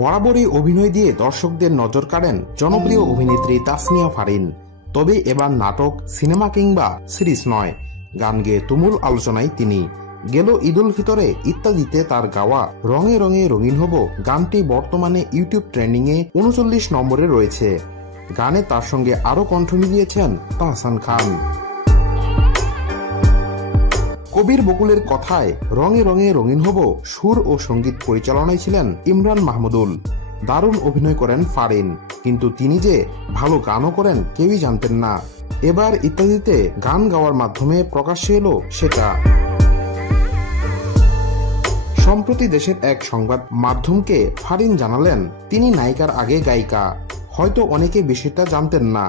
বরাবরই অভিনয় দিয়ে দর্শকদের নজর কাড়েন জনপ্রিয় অভিনেত্রী তাসনিয়া ফারিন। তবে এবার নাটক, সিনেমা কিংবা সিরিজ নয়, গান গেয়ে তুমুল আলোচনায় তিনি। গেল ঈদুল ফিতরে ইত্যাদিতে তার গাওয়া রঙে রঙে রঙিন হব গানটি বর্তমানে ইউটিউব ট্রেন্ডিং এ 39 নম্বরে রয়েছে। গানে তার সঙ্গে আরো কণ্ঠ মিলিয়েছেন তাহসান খান। কবির বকুলের কথায় রঙে রঙে রঙিন হব সুর ও সঙ্গীত পরিচালনায় ছিলেন ইমরান মাহমুদুল। দারুণ অভিনয় করেন ফারিন, কিন্তু তিনি যে ভালো গানও করেন কেউই জানতেন না। এবার ইত্যাদিতে গান গাওয়ার মাধ্যমে প্রকাশ্যে এলো সেটা। সম্প্রতি দেশের এক সংবাদ মাধ্যমকে ফারিন জানালেন তিনি নায়িকার আগে গায়িকা। হয়তো অনেকে বিষয়টা জানতেন না।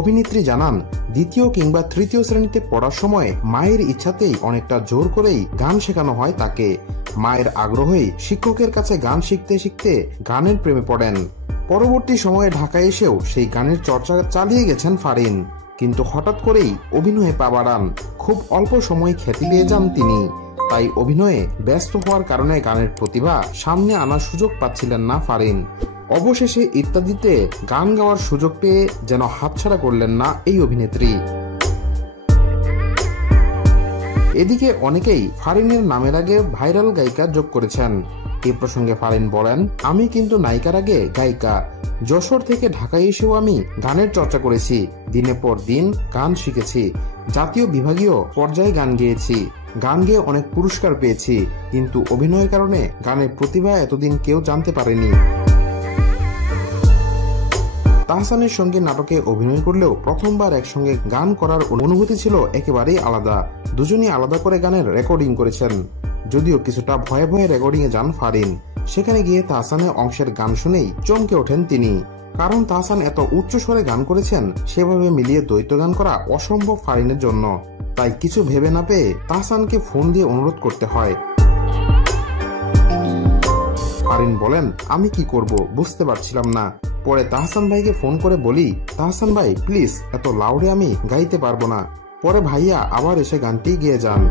অভিনেত্রী জানান, দ্বিতীয় কিংবা তৃতীয় শ্রেণীতে পড়ার সময় মায়ের ইচ্ছাতেই অনেকটা জোর করেই গান শেখানো হয় তাকে। মায়ের আগ্রহেই শিক্ষকের কাছে গান শিখতে শিখতে গানের প্রেমে পড়েন। পরবর্তী সময়ে ঢাকায় এসেও সেই গানের চর্চা চালিয়ে গেছেন ফারিন, কিন্তু হঠাৎ করেই অভিনয়ে পা বাড়ান। খুব অল্প সময় খ্যাতি পেয়ে যান তিনি। তাই অভিনয়ে ব্যস্ত হওয়ার কারণে গানের প্রতিভা সামনে আনার সুযোগ পাচ্ছিলেন না ফারিন। অবশেষে ইত্যাদিতে গান গাওয়ার সুযোগ পেয়ে যেন হাতছাড়া করলেন না এই অভিনেত্রী। এদিকে অনেকেই ফারিনের নামের আগে ভাইরাল গায়িকা যোগ করেছেন। এ প্রসঙ্গে ফারিন বলেন, আমি কিন্তু নায়িকার আগে গায়িকা। যশোর থেকে ঢাকায় এসেও আমি গানের চর্চা করেছি। দিনের পর দিন গান শিখেছি। জাতীয় বিভাগীয় পর্যায়ে গান গেয়েছি। গান গেয়ে অনেক পুরস্কার পেয়েছি, কিন্তু অভিনয়ের কারণে গানের প্রতিভা এতদিন কেউ জানতে পারেনি। তাহসানের সঙ্গে নাটকে অভিনয় করলেও প্রথমবার একসঙ্গে গান করার অনুভূতি ছিল একেবারেই আলাদা। দুজনই আলাদা করে গানের রেকর্ডিং করেছেন। যদিও কিছুটা ভয়ে ভয়ে রেকর্ডিং এ যান ফারিন। সেখানে গিয়ে তাহসানের অংশের গান শুনেই চমকে ওঠেন তিনি। কারণ তাহসান এত উচ্চ স্বরে গান করেছেন, সেভাবে মিলিয়ে দ্বৈত গান করা অসম্ভব ফারিনের জন্য। তাই কিছু ভেবে না পেয়ে তাহসানকে ফোন দিয়ে অনুরোধ করতে হয়। ফারিন বলেন, আমি কি করব বুঝতে পারছিলাম না। পরে তাহসান ভাইকে ফোন করে বলি, তাহসান ভাই প্লিজ, এত লাউডে আমি গাইতে পারবো না। পরে ভাইয়া আবার এসে গানটি গেয়ে যান।